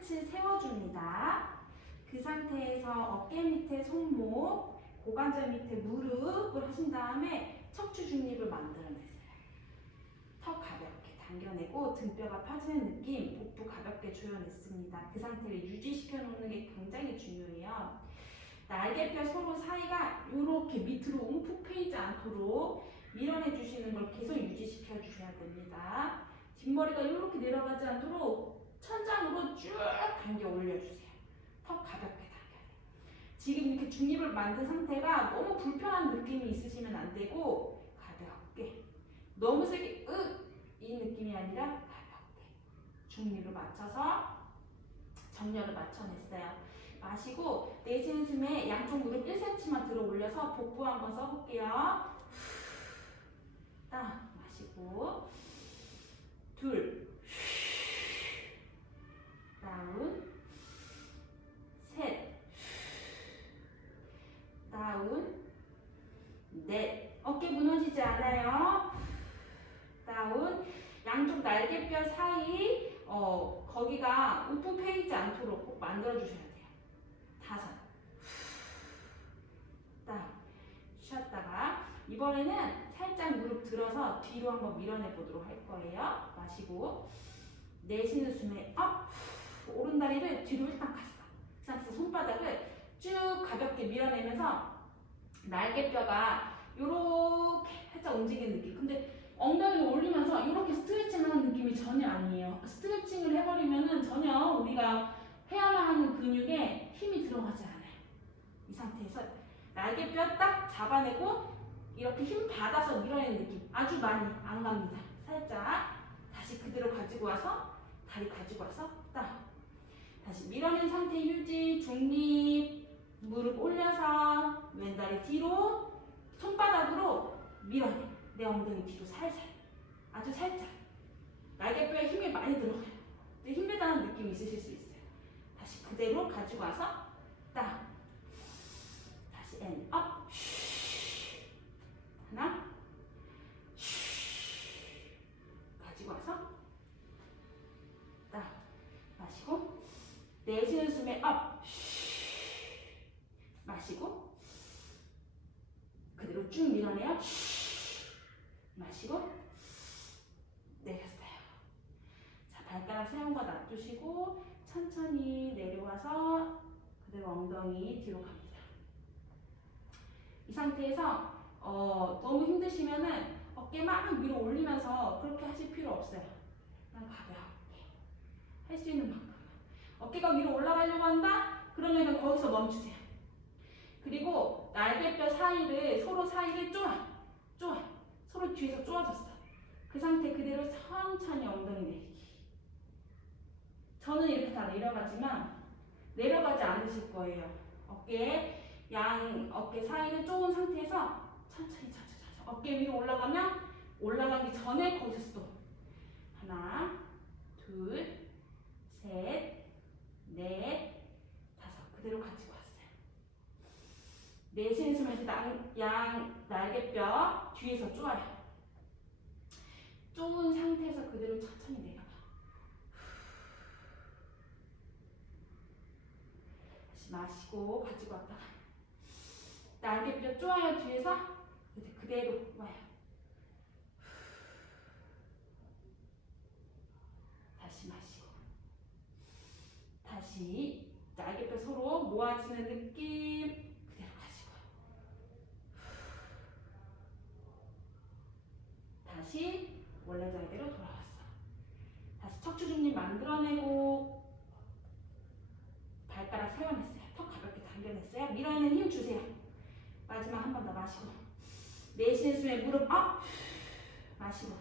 끝을 세워줍니다. 그 상태에서 어깨 밑에 손목, 고관절 밑에 무릎을 하신 다음에 척추 중립을 만들어내세요. 턱 가볍게 당겨내고 등뼈가 펴지는 느낌, 복부 가볍게 조여냈습니다. 그 상태를 유지시켜 놓는 게 굉장히 중요해요. 날개뼈 서로 사이가 이렇게 밑으로 움푹 패이지 않도록 밀어내 주시는 걸 계속 유지시켜 주셔야 됩니다. 뒷머리가 이렇게 내려가지 않도록 당겨 올려주세요. 턱 가볍게 당겨요. 지금 이렇게 중립을 만든 상태가 너무 불편한 느낌이 있으시면 안 되고 가볍게 너무 세게 으이 느낌이 아니라 가볍게 중립을 맞춰서 정렬을 맞춰냈어요. 마시고 내쉬는 숨에 양쪽 무릎 1cm만 들어 올려서 복부 한번 써볼게요. 딱 마시고 둘 다운. 셋. 다운. 넷. 어깨 무너지지 않아요. 다운. 양쪽 날개뼈 사이 어 거기가 우프 패이지 않도록 꼭 만들어 주셔야 돼요. 다섯. 딱 쉬었다가 이번에는 살짝 무릎 들어서 뒤로 한번 밀어내 보도록 할 거예요. 마시고 내쉬는 숨에 업 오른 다리를 뒤로 일단 갔어. 그 상태에서 손바닥을 쭉 가볍게 밀어내면서 날개뼈가 요렇게 살짝 움직이는 느낌. 근데 엉덩이를 올리면서 이렇게 스트레칭 하는 느낌이 전혀 아니에요. 스트레칭을 해버리면은 전혀 우리가 해야만 하는 근육에 힘이 들어가지 않아요. 이 상태에서 날개뼈 딱 잡아내고 이렇게 힘 받아서 밀어내는 느낌 아주 많이 안 갑니다. 살짝 다시 그대로 가지고 와서 다리 가지고 와서 딱 다시 밀어낸 상태 유지 중립 무릎 올려서 왼다리 뒤로 손바닥으로 밀어내 내 엉덩이 뒤로 살살 아주 살짝 날개뼈에 힘이 많이 들어가요. 힘들다는 느낌 있으실 수 있어요. 다시 그대로 가지고 와서 딱 내쉬는 숨에 업. 마시고 그대로 쭉 밀어내요. 마시고 내렸어요. 자 발가락 세운 거 놔두시고 천천히 내려와서 그대로 엉덩이 뒤로 갑니다. 이 상태에서 어, 너무 힘드시면은 어깨 막 위로 올리면서 그렇게 하실 필요 없어요. 그냥 가볍게 할 수 있는 만큼. 어깨가 위로 올라가려고 한다? 그러면 거기서 멈추세요. 그리고 날개뼈 사이를 서로 사이를 쪼아, 쪼아, 서로 뒤에서 쪼아줬어. 그 상태 그대로 천천히 엉덩이 내리기. 저는 이렇게 다 내려가지만 내려가지 않으실 거예요. 어깨 양 어깨 사이를 쪼은 상태에서 천천히 천천히 천천히 어깨 위로 올라가면 올라가기 전에 거기서 스톱. 하나, 둘, 셋, 넷, 다섯 그대로 가지고 왔어요. 내쉬는 숨에서 양, 양 날개뼈 뒤에서 쪼아요. 쪼은 상태에서 그대로 천천히 내려가. 다시 마시고 가지고 왔다가 날개뼈 쪼아요 뒤에서 그대로 와요. 다시 마시고 다시 날개뼈 서로 모아지는 느낌 그대로 가지고 다시 원래 자리대로 돌아왔어. 다시 척추 중립 만들어내고 발가락 세워냈어요. 턱 가볍게 당겨냈어요. 밀어내는 힘 주세요. 마지막 한 번 더 마시고 내쉬는 숨에 무릎 업 마시고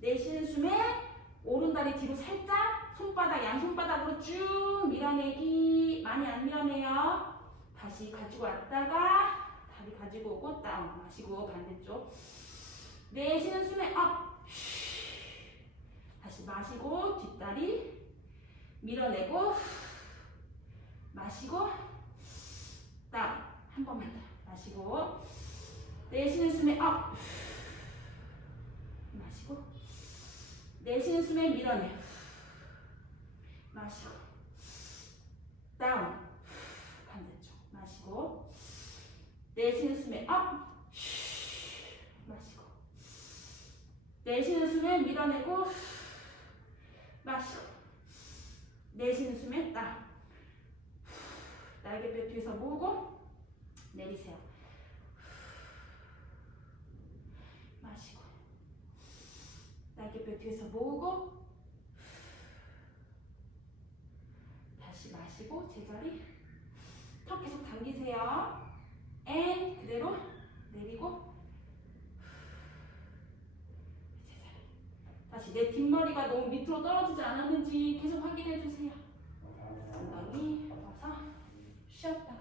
내쉬는 숨에 오른다리 뒤로 살짝 손바닥 양손바닥으로 쭉 밀어내기 많이 안 밀어내요. 다시 가지고 왔다가 다리 가지고 오고 다운 마시고 반대쪽 내쉬는 숨에 업 다시 마시고 뒷다리 밀어내고 마시고 땅 한 번만 더. 마시고 내쉬는 숨에 업. 마시고 내쉬는 숨에 밀어내. 마시고 다운. 반대쪽. 마시고 내쉬는 숨에 업. 밀어내고 마시고 내쉬는 숨에 딱 날개뼈 뒤에서 모으고 내리세요. 마시고 날개뼈 뒤에서 모으고 다시 마시고 제자리 턱 계속 당기세요. 앤 그대로 내 뒷머리가 너무 밑으로 떨어지지 않았는지 계속 확인해 주세요. 엉덩이 와서 쉬었다.